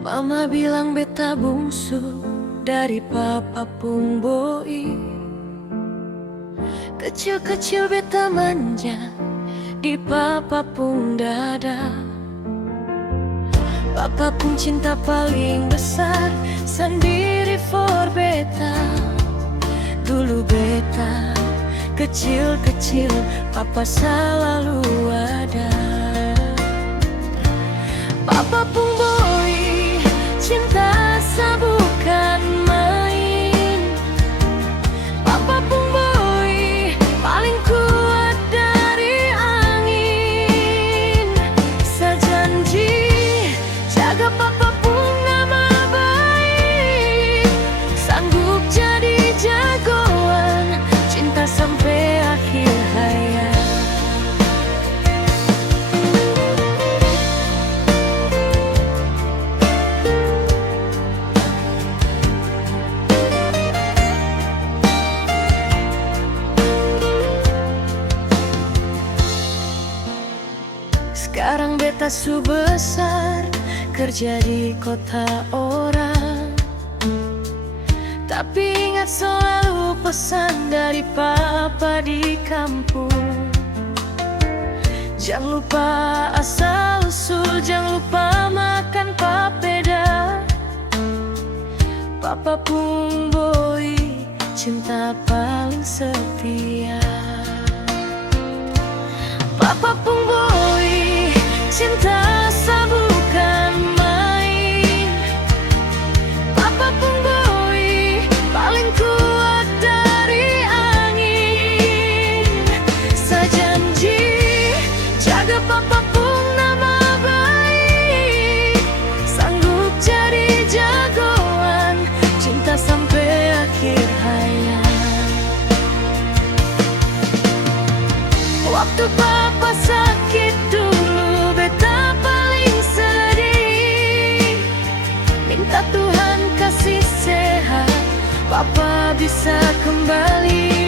Mama bilang beta bungsu dari papa pung boi. Kecil-kecil beta manja di papa pung dada. Papa pun cinta paling besar sendiri for beta. Dulu beta kecil-kecil, papa selalu ada. Papa pun boy, cinta sa bukan main. Papa pun boy, paling kuat dari angin. Sejanji jaga papa pun nama baik, sanggup jadi jagoan cinta sampai akhir hayat. Sekarang beta su besar, kerja di kota orang. Tapi ingat selalu pesan dari papa di kampung. Jangan lupa asal usul, jangan lupa makan papeda. Papa pun boy, cinta paling setia. Papa pun boy, cinta sa bukan main. Papa pun boy, paling kuat dari angin. Sejanji jaga papa pun nama baik, sanggup jadi jagoan cinta sampai akhir hayat. Waktu papa sakit dulu, beta paling sedih. Minta Tuhan kasih sehat, papa bisa kembali.